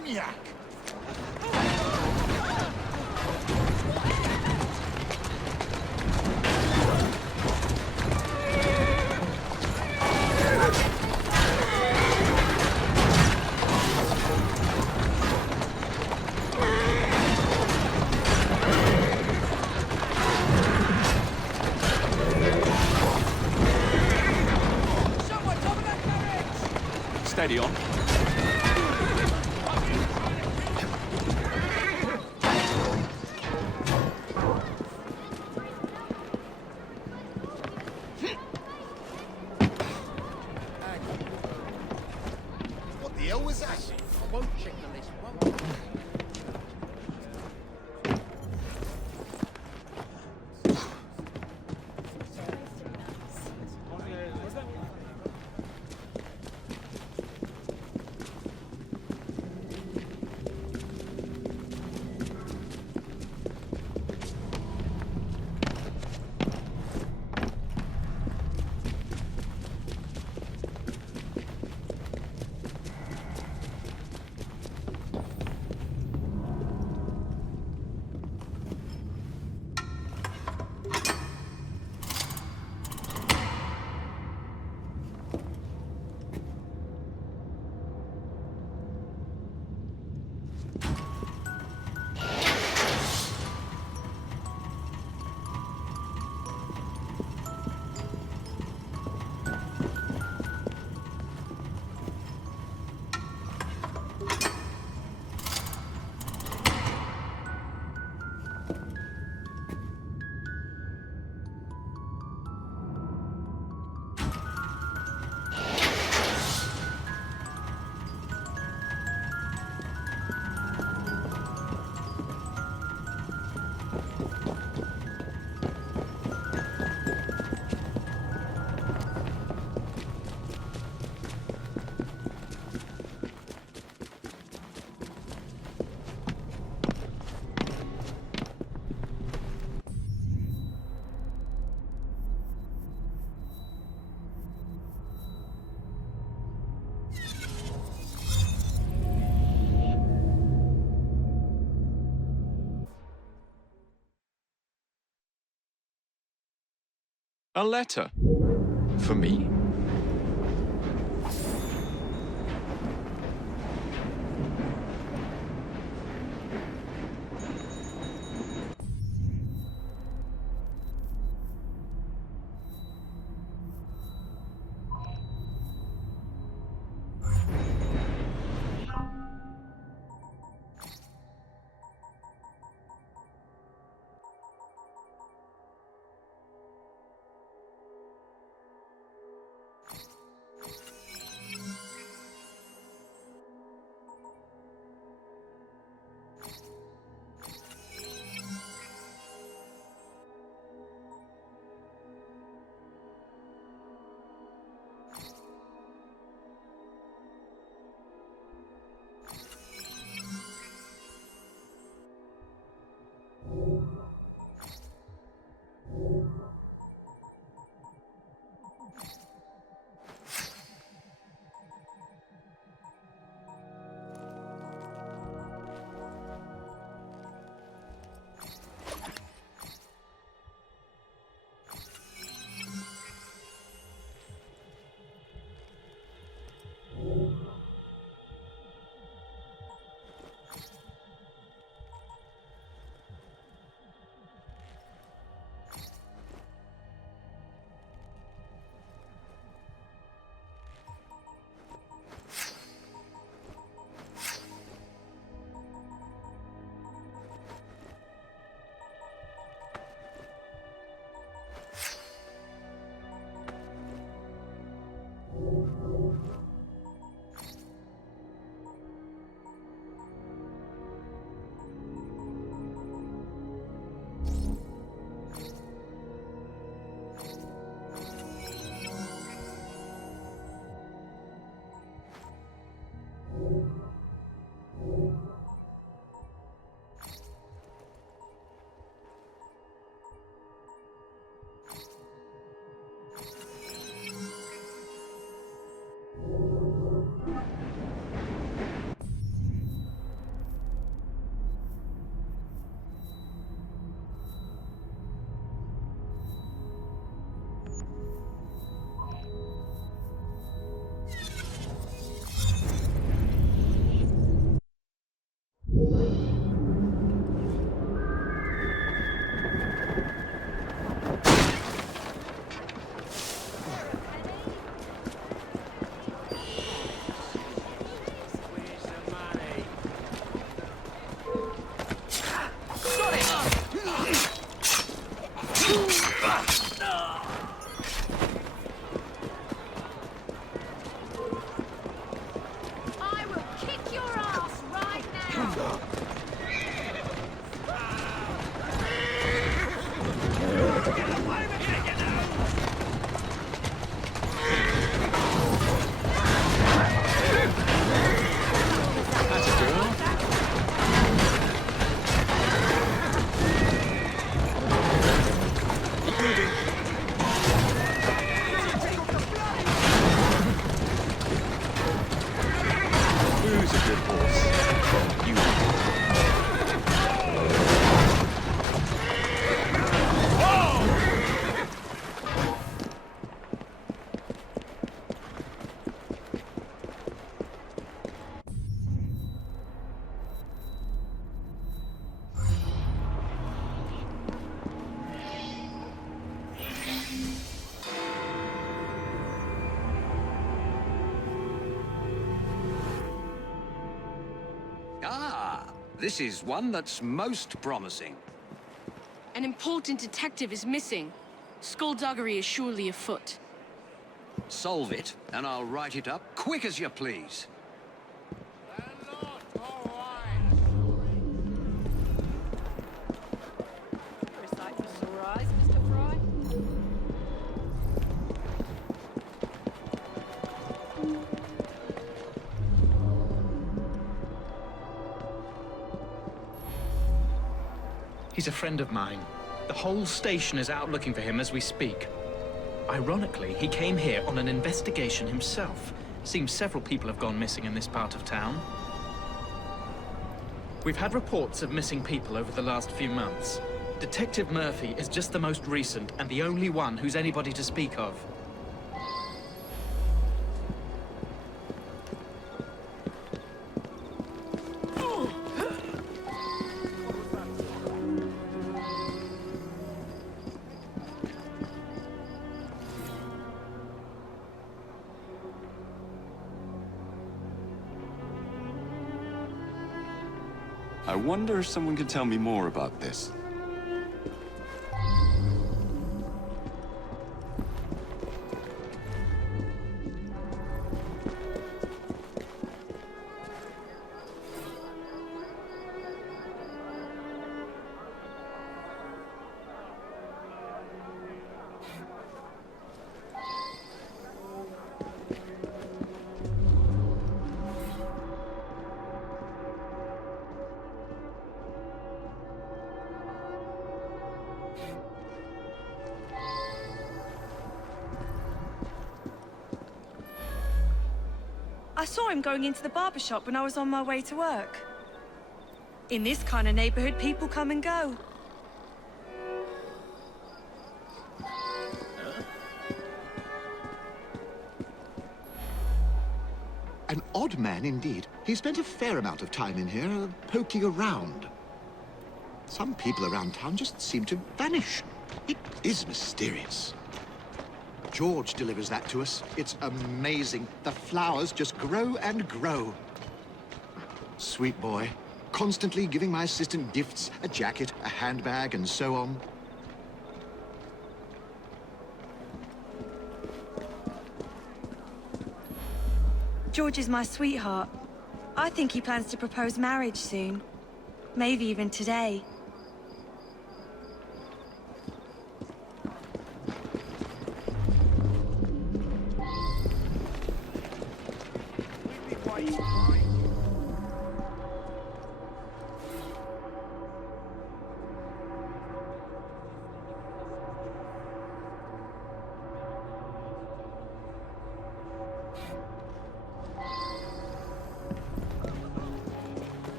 maniac! Steady on. What the hell was that? I won't check the list, won't I? A letter. For me? This is one that's most promising. An important detective is missing. Skullduggery is surely afoot. Solve it, and I'll write it up quick as you please. Recite the surprise, Mr. Frye. He's a friend of mine. The whole station is out looking for him as we speak. Ironically, he came here on an investigation himself. Seems several people have gone missing in this part of town. We've had reports of missing people over the last few months. Detective Murphy is just the most recent and the only one who's anybody to speak of. I wonder if someone could tell me more about this. I saw him going into the barber shop when I was on my way to work. In this kind of neighborhood, people come and go. An odd man indeed. He spent a fair amount of time in here, poking around. Some people around town just seem to vanish. It is mysterious. George delivers that to us. It's amazing. The flowers just grow and grow. Sweet boy. Constantly giving my assistant gifts, a jacket, a handbag, and so on. George is my sweetheart. I think he plans to propose marriage soon. Maybe even today.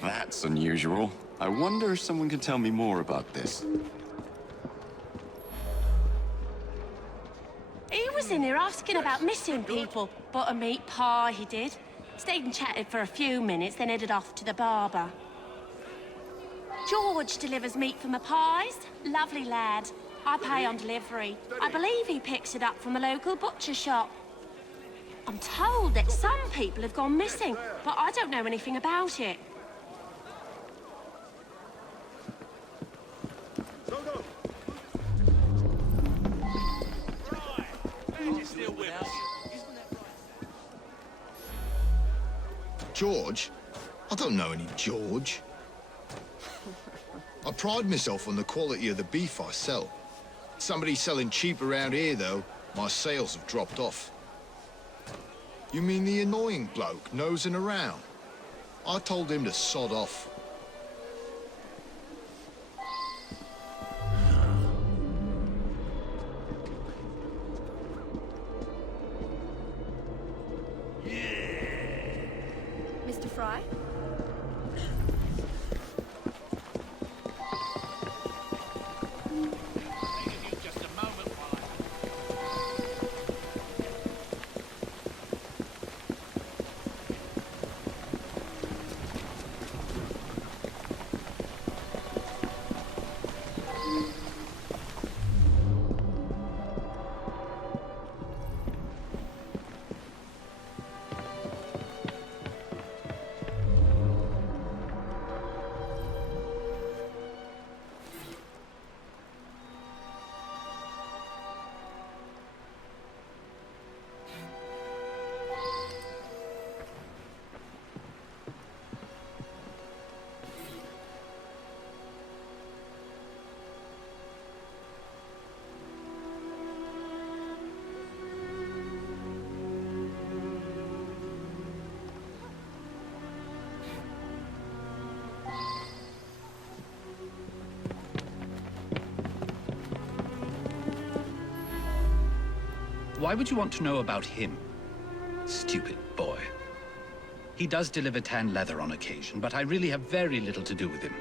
That's unusual. I wonder if someone could tell me more about this. He was in here asking about missing people. Bought a meat pie, he did. Stayed and chatted for a few minutes, then headed off to the barber. George delivers meat for my pies. Lovely lad. I pay on delivery. I believe he picks it up from a local butcher shop. I'm told that some people have gone missing, but I don't know anything about it. George? I don't know any George. I pride myself on the quality of the beef I sell. Somebody selling cheap around here, though, my sales have dropped off. You mean the annoying bloke nosing around? I told him to sod off. Mr. Frye? Why would you want to know about him? Stupid boy. He does deliver tan leather on occasion, but I really have very little to do with him.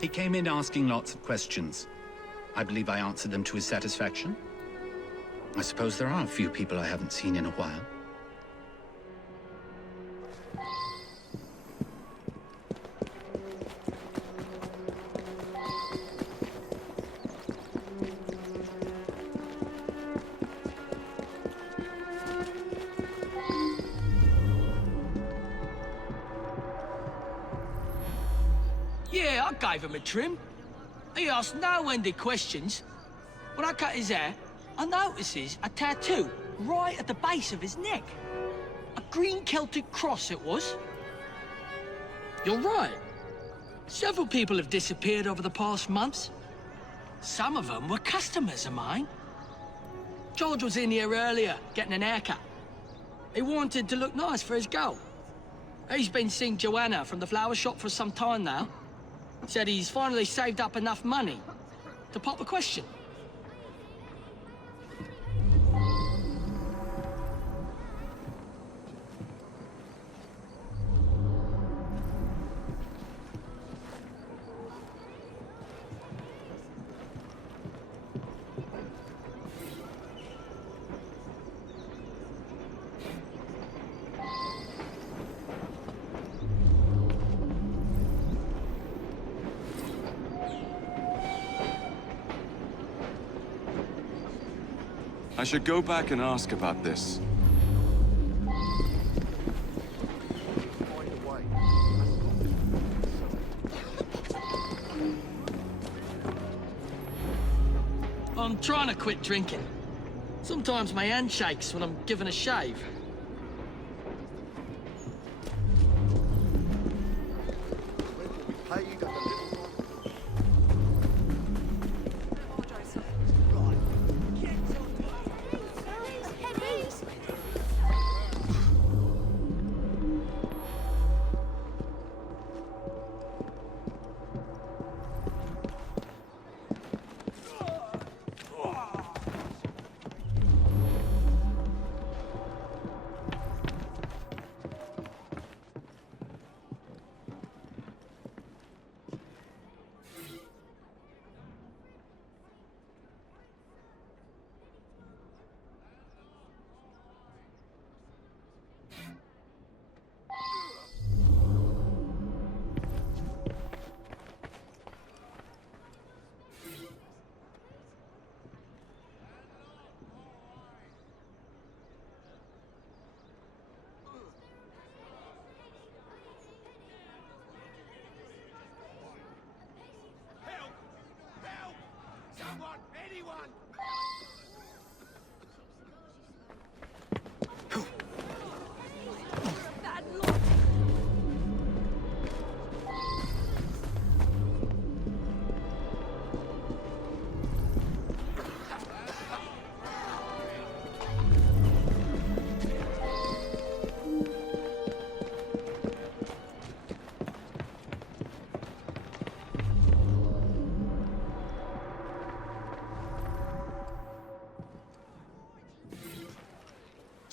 He came in asking lots of questions. I believe I answered them to his satisfaction. I suppose there are a few people I haven't seen in a while. Yeah, I gave him a trim. He asked no-ended questions. When I cut his hair, I notices a tattoo right at the base of his neck. A green Celtic cross it was. You're right. Several people have disappeared over the past months. Some of them were customers of mine. George was in here earlier, getting an haircut. He wanted to look nice for his girl. He's been seeing Joanna from the flower shop for some time now. Said he's finally saved up enough money to pop a question. I should go back and ask about this. I'm trying to quit drinking. Sometimes my hand shakes when I'm given a shave.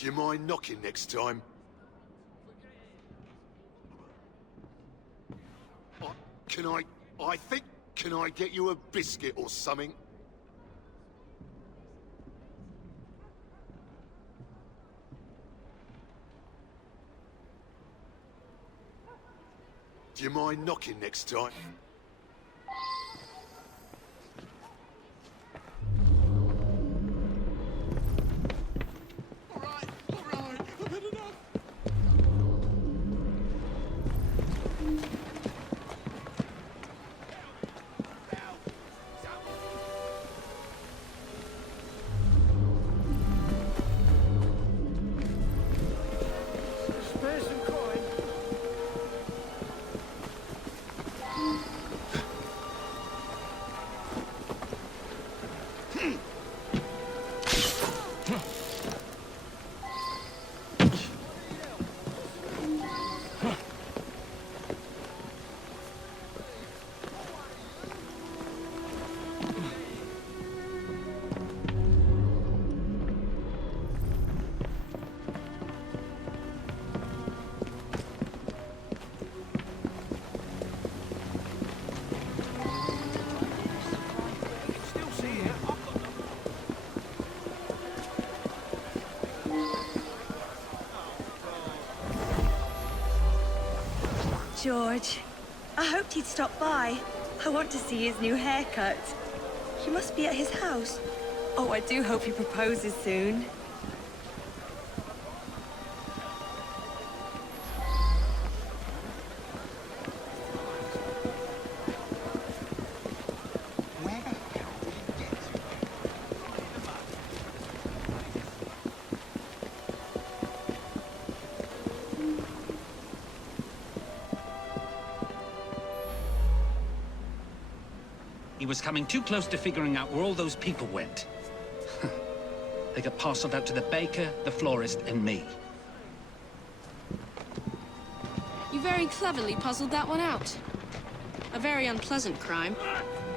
Do you mind knocking next time? Can I get you a biscuit or something? Do you mind knocking next time? George, I hoped he'd stop by. I want to see his new haircut. He must be at his house. Oh, I do hope he proposes soon. He was coming too close to figuring out where all those people went. They got parceled out to the baker, the florist, and me. You very cleverly puzzled that one out. A very unpleasant crime.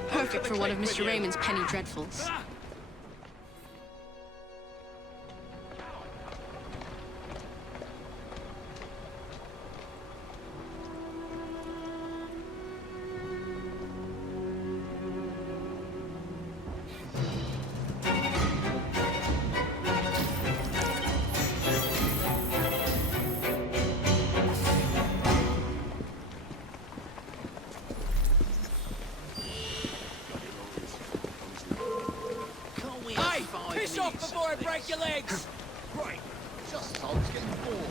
Perfect for one of Mr. Raymond's penny dreadfuls. Piss off before I break your legs! Right. Just sounds getting bored.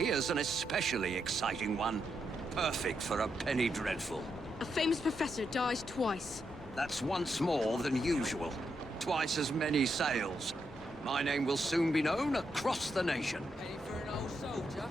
Here's an especially exciting one. Perfect for a penny dreadful. A famous professor dies twice. That's once more than usual. Twice as many sales. My name will soon be known across the nation. Ready for an old soldier?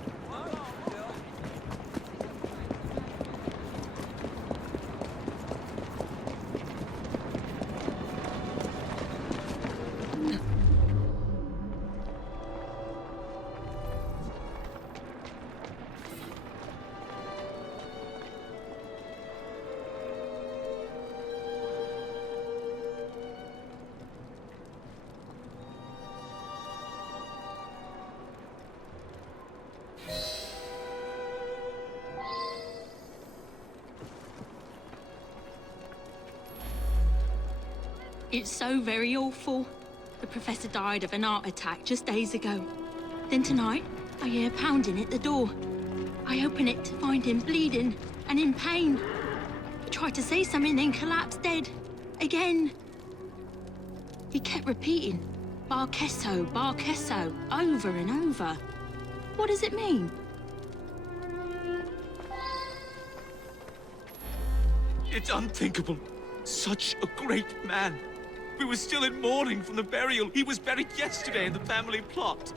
It's so very awful. The professor died of an heart attack just days ago. Then tonight, I hear pounding at the door. I open it to find him bleeding and in pain. He tried to say something, then collapsed dead. Again. He kept repeating, Bar Queso, over and over. What does it mean? It's unthinkable. Such a great man. We were still in mourning from the burial. He was buried yesterday in the family plot.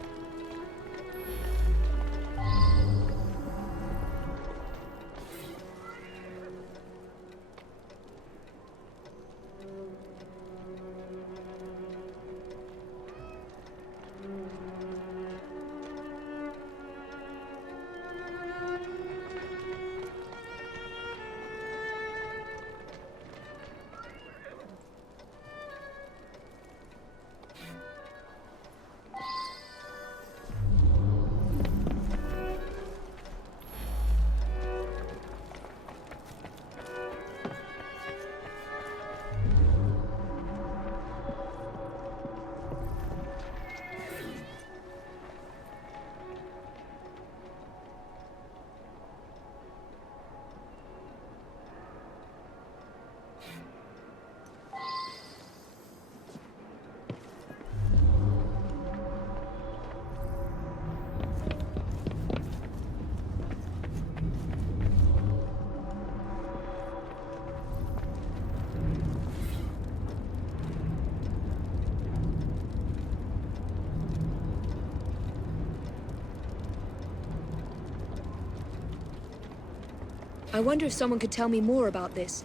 I wonder if someone could tell me more about this.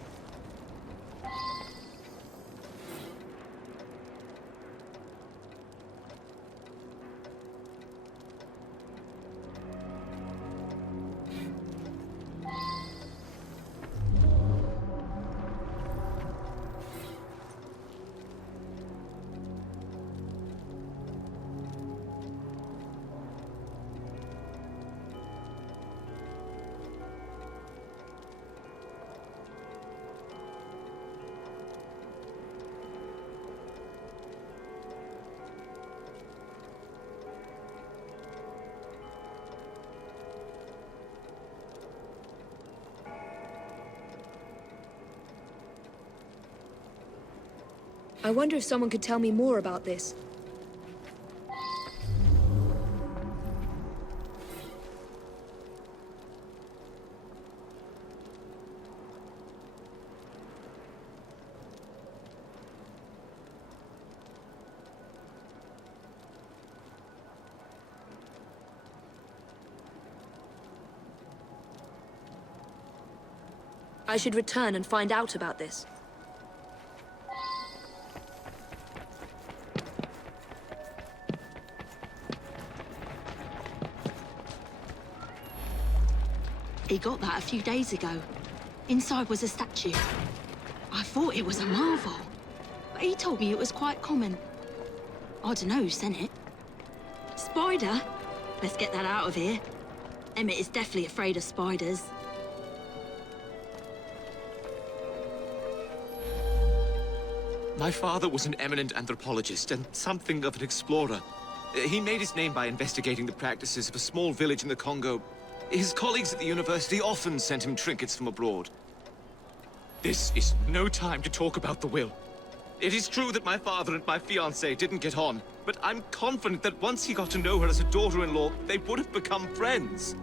I wonder if someone could tell me more about this. I should return and find out about this. He got that a few days ago. Inside was a statue. I thought it was a marvel, but he told me it was quite common. I don't know who sent it. Spider? Let's get that out of here. Emmett is definitely afraid of spiders. My father was an eminent anthropologist and something of an explorer. He made his name by investigating the practices of a small village in the Congo. His colleagues at the university often sent him trinkets from abroad. This is no time to talk about the will. It is true that my father and my fiancée didn't get on, but I'm confident that once he got to know her as a daughter-in-law, they would have become friends.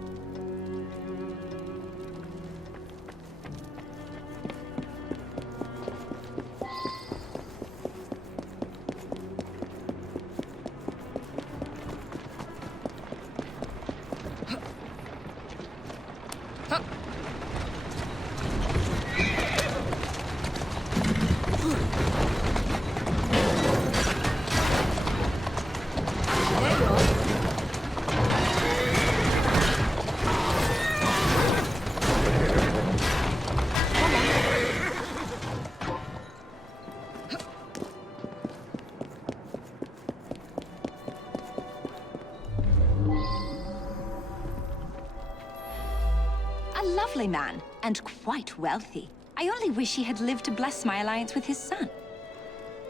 Lovely man, and quite wealthy. I only wish he had lived to bless my alliance with his son.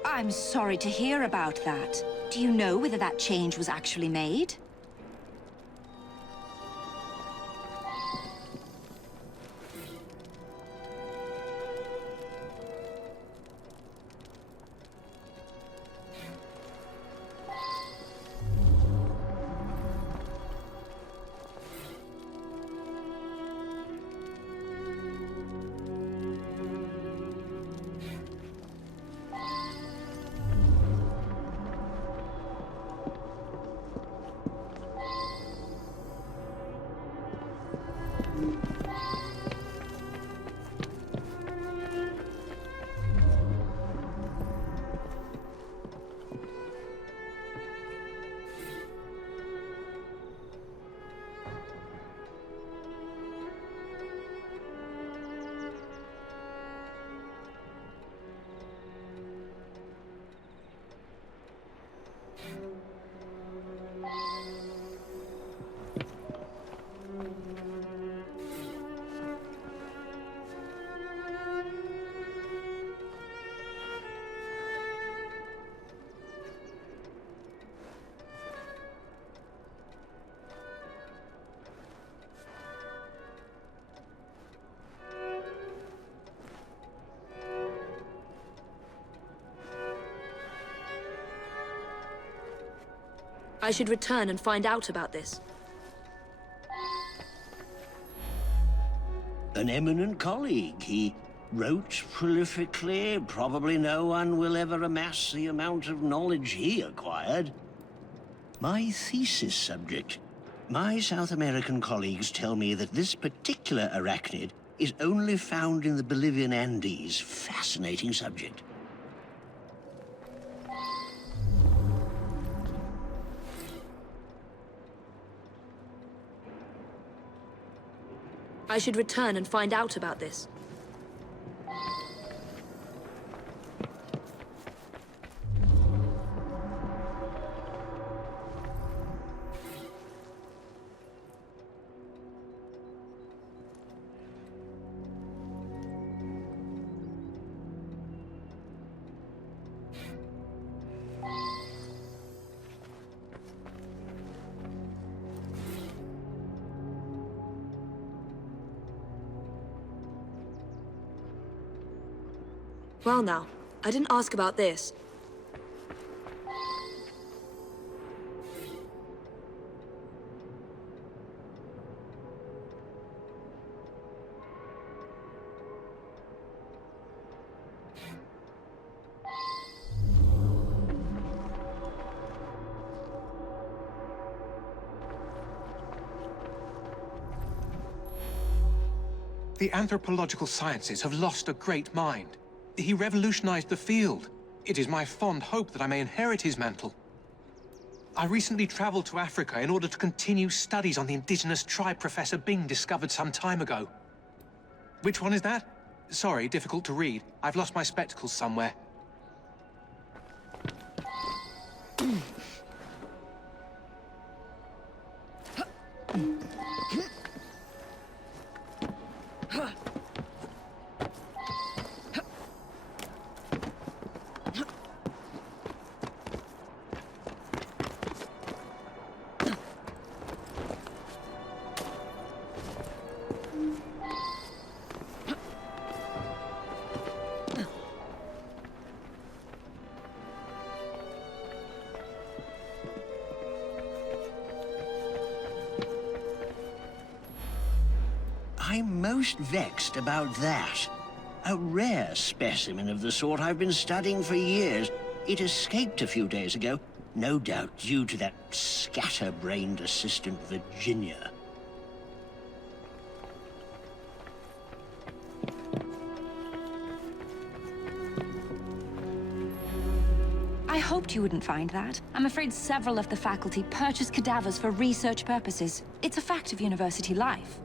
I'm sorry to hear about that. Do you know whether that change was actually made? I should return and find out about this. An eminent colleague. He wrote prolifically. Probably no one will ever amass the amount of knowledge he acquired. My thesis subject. My South American colleagues tell me that this particular arachnid is only found in the Bolivian Andes. Fascinating subject. I should return and find out about this. Well now, I didn't ask about this. The anthropological sciences have lost a great mind. He revolutionized the field. It is my fond hope that I may inherit his mantle. I recently traveled to Africa in order to continue studies on the indigenous tribe Professor Bing discovered some time ago. Which one is that? Sorry, difficult to read. I've lost my spectacles somewhere. I'm most vexed about that. A rare specimen of the sort I've been studying for years. It escaped a few days ago, no doubt due to that scatterbrained assistant Virginia. I hoped you wouldn't find that. I'm afraid several of the faculty purchase cadavers for research purposes. It's a fact of university life.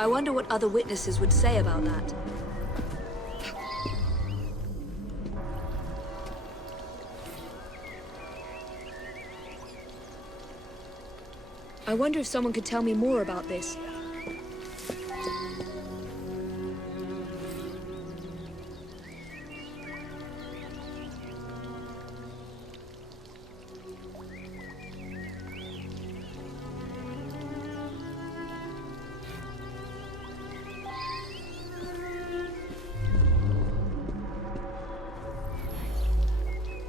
I wonder what other witnesses would say about that. I wonder if someone could tell me more about this.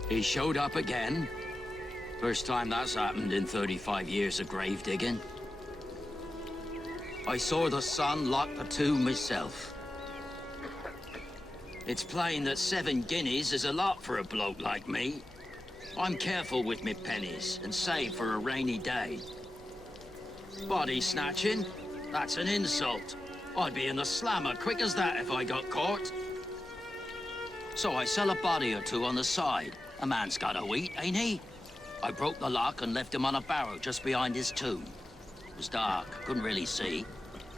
He showed up again. First time that's happened in 35 years of grave digging. I saw the son lock the tomb myself. It's plain that 7 guineas is a lot for a bloke like me. I'm careful with me pennies and save for a rainy day. Body snatching? That's an insult. I'd be in the slammer quick as that if I got caught. So I sell a body or two on the side. A man's got to eat, ain't he? I broke the lock and left him on a barrow just behind his tomb. It was dark, couldn't really see.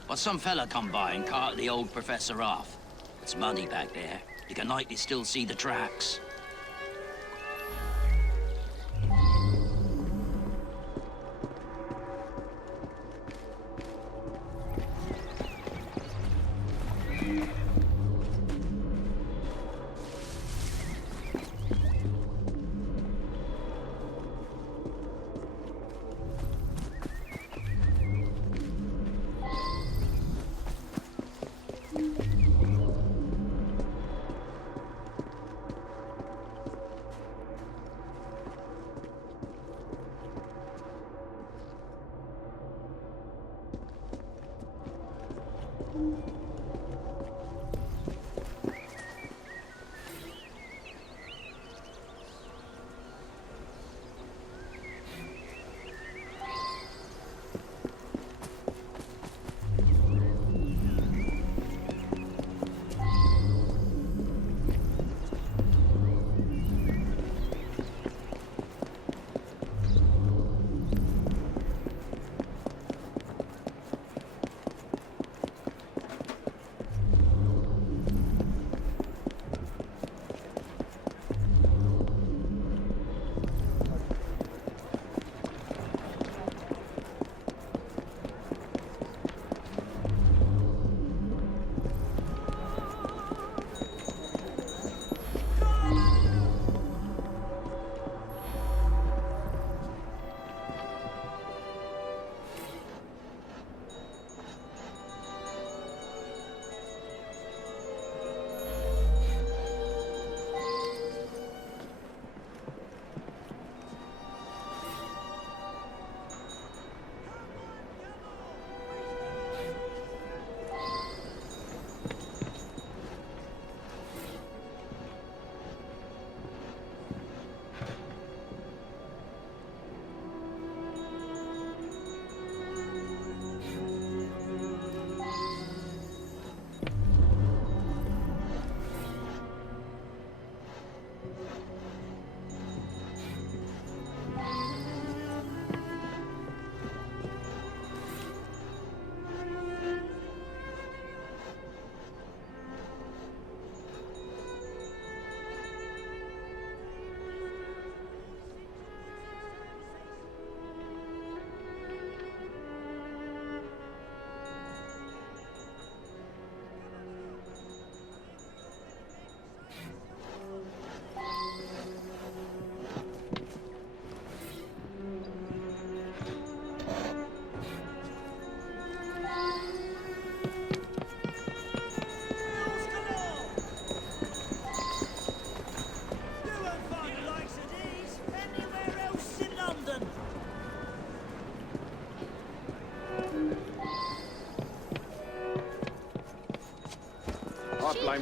But some fella come by and carted the old professor off. It's muddy back there. You can nightly still see the tracks.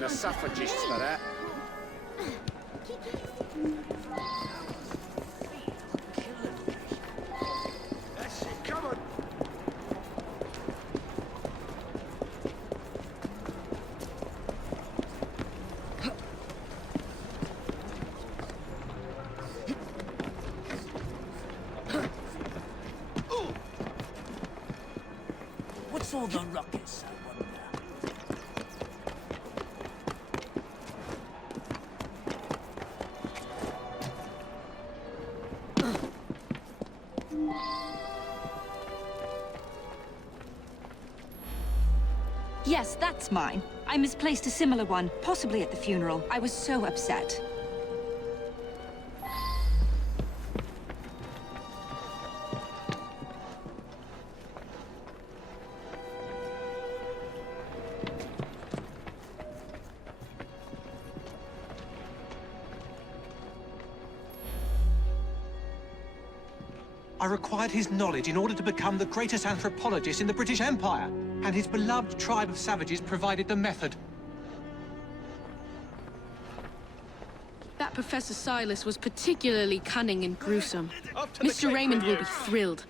the suffragists for that. That's it, come on. What's all the ruckus, I wonder? Yes, that's mine. I misplaced a similar one, possibly at the funeral. I was so upset. I required his knowledge in order to become the greatest anthropologist in the British Empire, and his beloved tribe of savages provided the method. That Professor Silas was particularly cunning and gruesome. Mr. Raymond will be thrilled.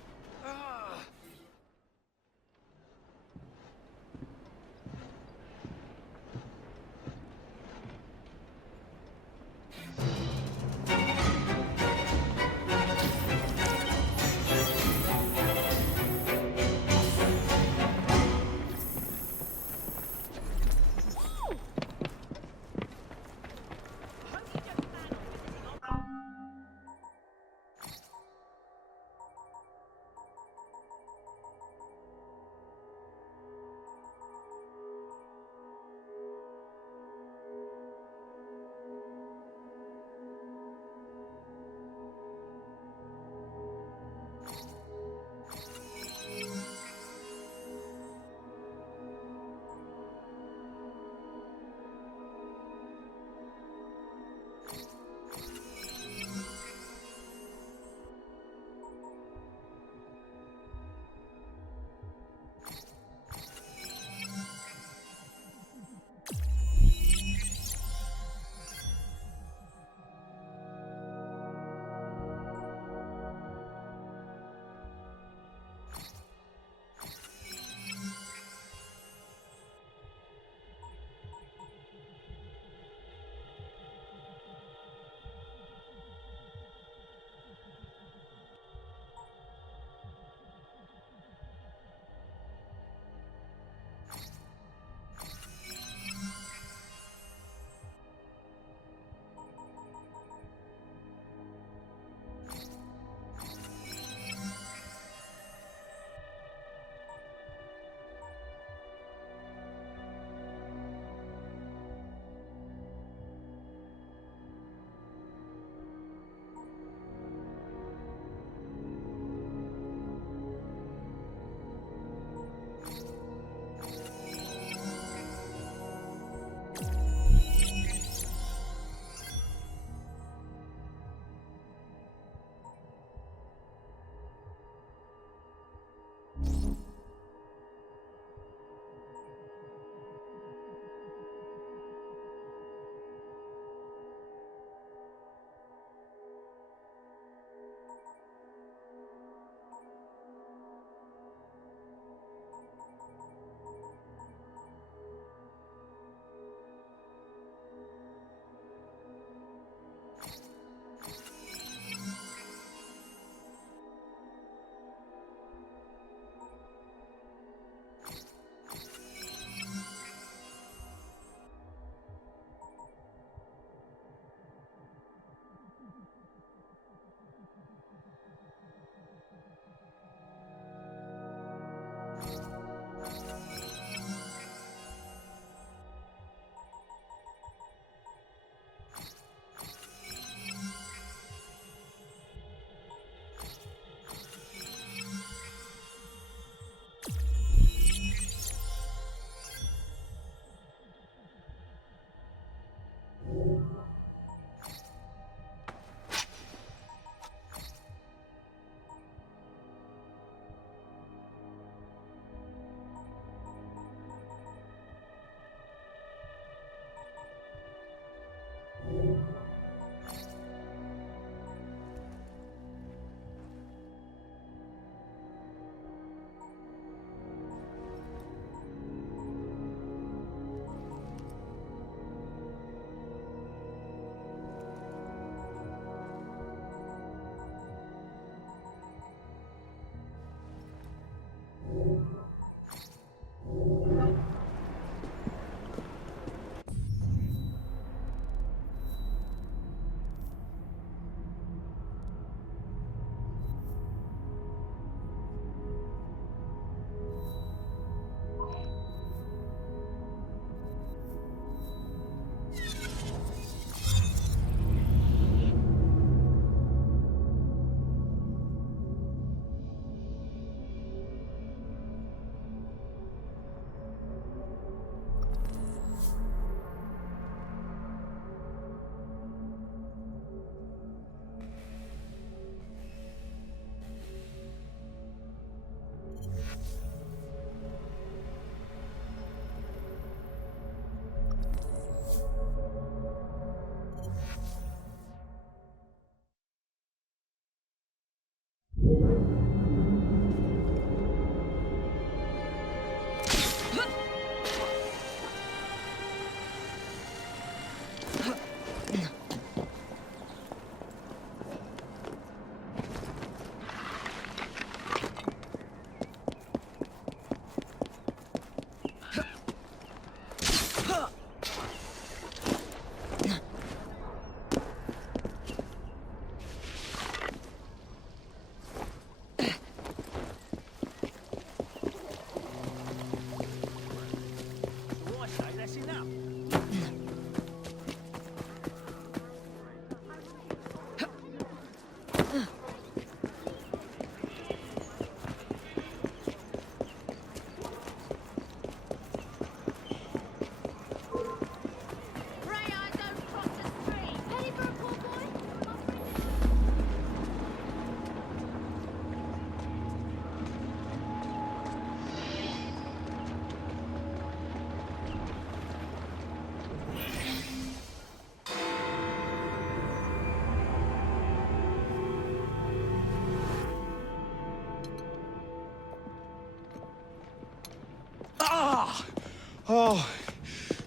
Oh,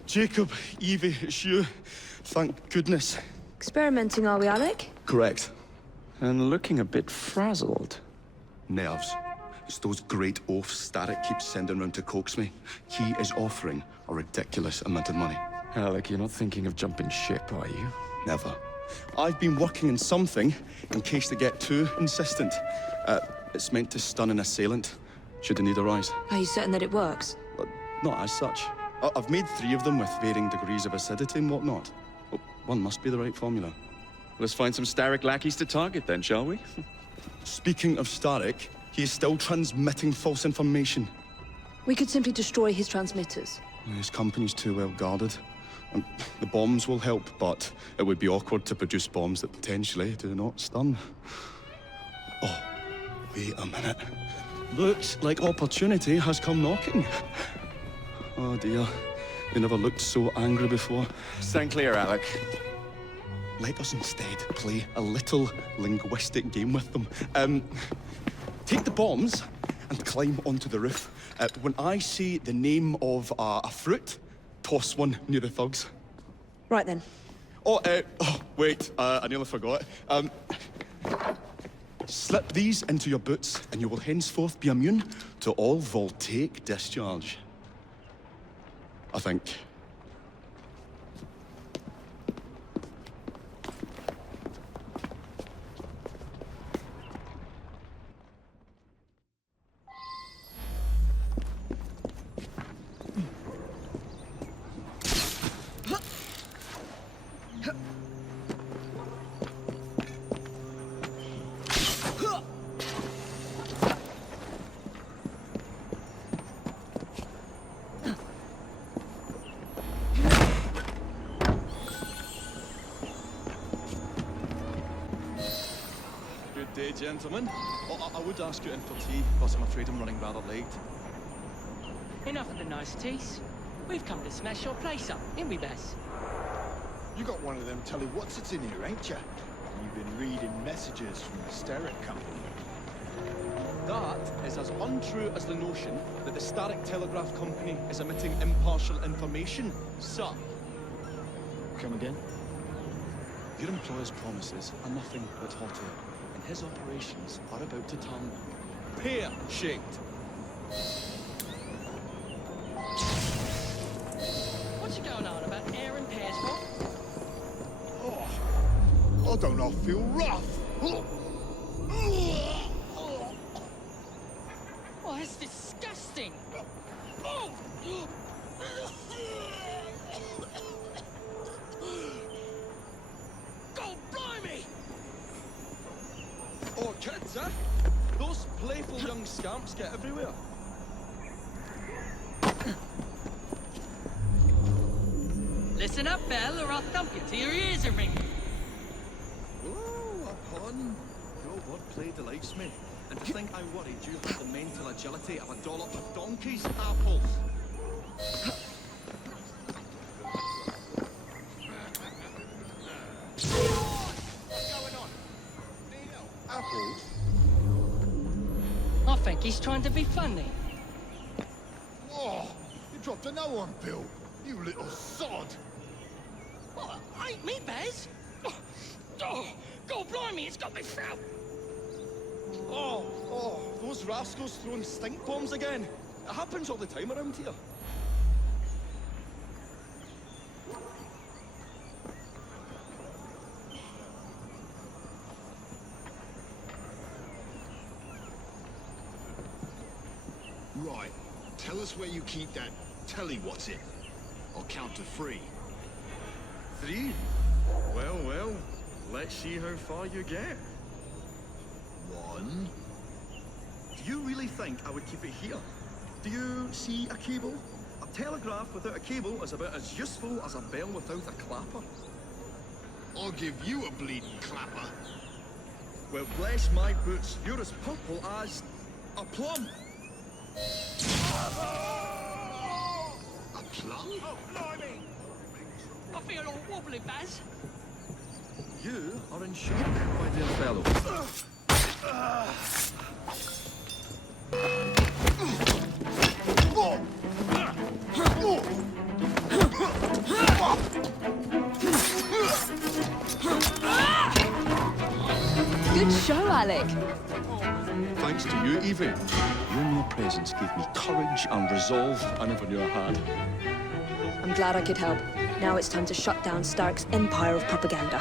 Jacob, Evie, it's you. Thank goodness. Experimenting, are we, Alec? Correct. And looking a bit frazzled. Nerves. It's those great oafs Starrick keeps sending round to coax me. He is offering a ridiculous amount of money. Alec, you're not thinking of jumping ship, are you? Never. I've been working on something in case they get too insistent. It's meant to stun an assailant, should they need a rise. Are you certain that it works? Not as such. I've made 3 of them with varying degrees of acidity and whatnot. Well, one must be the right formula. Let's find some Starrick lackeys to target then, shall we? Speaking of Starrick, he is still transmitting false information. We could simply destroy his transmitters. His company's too well guarded. The bombs will help, but it would be awkward to produce bombs that potentially do not stun. Oh, wait a minute. Looks like opportunity has come knocking. Oh dear, they never looked so angry before. Stand clear, Alec. Let us instead play a little linguistic game with them. Take the bombs and climb onto the roof. When I say the name of a fruit, toss one near the thugs. Right then. Oh, wait, I nearly forgot. Slip these into your boots and you will henceforth be immune to all voltaic discharge. I think. Good day, gentlemen. Oh, I would ask you in for tea, but I'm afraid I'm running rather late. Enough of the niceties. We've come to smash your place up, ain't we, Bess? You got one of them telly what's-its in here, ain't you? You've been reading messages from the Starrick Company. That is as untrue as the notion that the Starrick Telegraph Company is emitting impartial information, sir. Come again? Your employer's promises are nothing but hot air, and his operations are about to turn pear-shaped. What's going on about air and pears, what? Oh, I don't know, I feel rough. Oh, that's disgusting. Oh. God blimey! Oh, kids, eh? Those playful young scamps get everywhere. Listen up, Belle, or I'll thump you till your ears are ringing. Oh, a pun. Your wordplay delights me. And to think I worried you had the mental agility of a dollop of donkey's apples. Apples? I think he's trying to be funny. Oh, you dropped another one, Bill. You little sod. Oh, ain't me, Bez. Oh, God blimey, it's got me throat. Oh, those rascals throwing stink bombs again. It happens all the time around here. Right. Tell us where you keep that telly-what's-it. I'll count to 3. 3? Well, let's see how far you get. 1. Do you really think I would keep it here? Do you see a cable? A telegraph without a cable is about as useful as a bell without a clapper. I'll give you a bleeding clapper. Well, bless my boots, you're as purple as a plum. A plum? Oh, blimey! I feel all wobbly, Baz. You are in shock, my dear fellow. Good show, Alec. Thanks to you, Evie. Your mere presence gave me courage and resolve I never knew I had. I'm glad I could help. Now it's time to shut down Stark's empire of propaganda.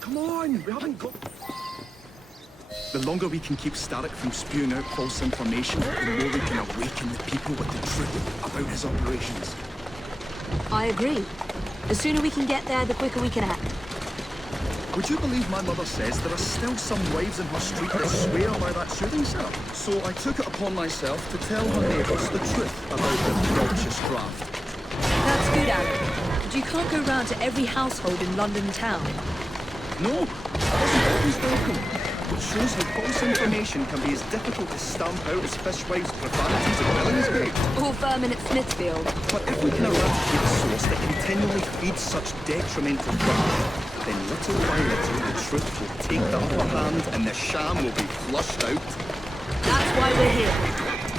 Come on, we haven't got... The longer we can keep Stark from spewing out false information, the more we can awaken the people with the truth about his operations. I agree. The sooner we can get there, the quicker we can act. Would you believe my mother says there are still some wives in her street that swear by that soothing syrup? So I took it upon myself to tell her neighbours the truth about the Welch's draft. That's good, Alec. But you can't go round to every household in London town. No, I wasn't always welcome. Which shows how false information can be as difficult to stamp out as fishwives' profanities at Billingsgate. Or vermin at Smithfield. But if we can eradicate a source that continually feeds such detrimental trash, then little by little the truth will take the upper hand and the sham will be flushed out. That's why we're here.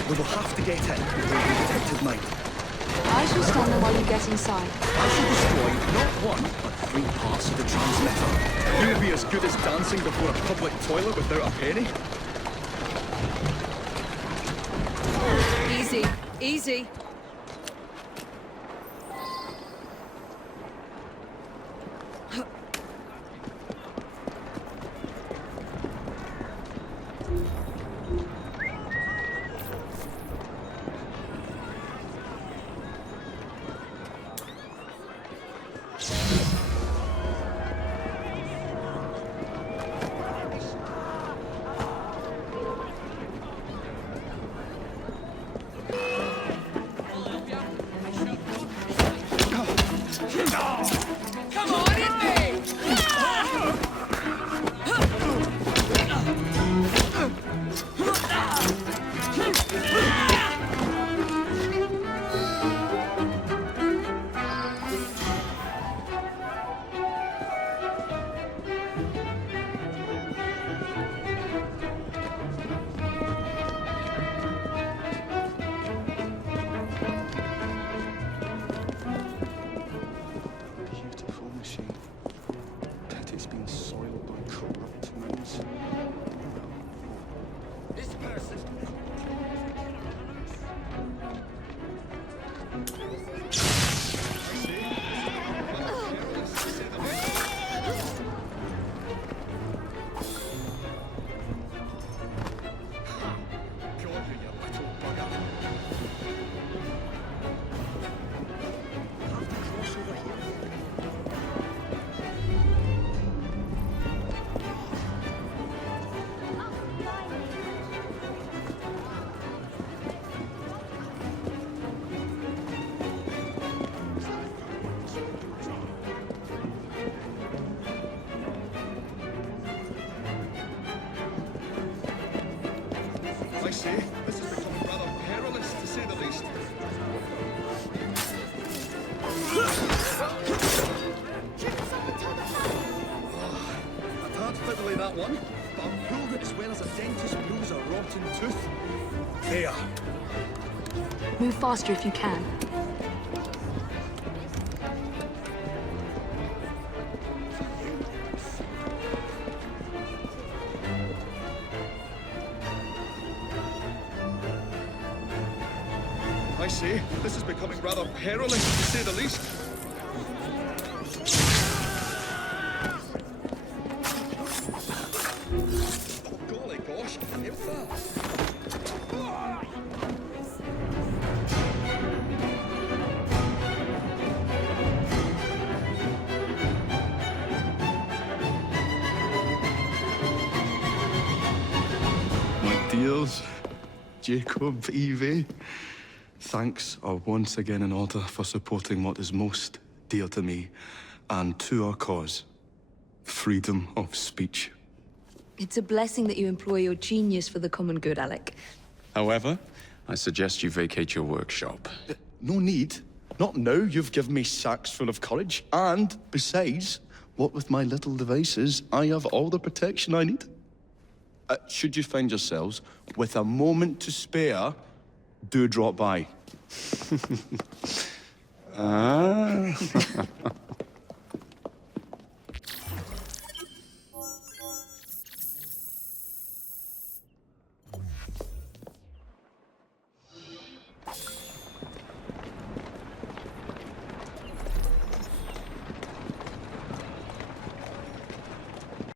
We will have to get in with the detective mind. I shall stand there while you get inside. I shall destroy not one, but 3 parts of the transmitter. You'll be as good as dancing before a public toilet without a penny. Easy, easy. been soiled by corrupt minds. This person. I say, this is becoming rather perilous, to say the least. I can't fiddle that one, but I'm pulled it as well as a dentist pulls a rotten tooth. There. Move faster if you can. I say, this is becoming rather perilous, to say the least. Oh, golly gosh, help that. My dears, Jacob, Evie, thanks are once again in order for supporting what is most dear to me and to our cause, freedom of speech. It's a blessing that you employ your genius for the common good, Alec. However, I suggest you vacate your workshop. No need. Not now. You've given me sacks full of courage. And besides, what with my little devices, I have all the protection I need. Should you find yourselves with a moment to spare, do drop by. Ah.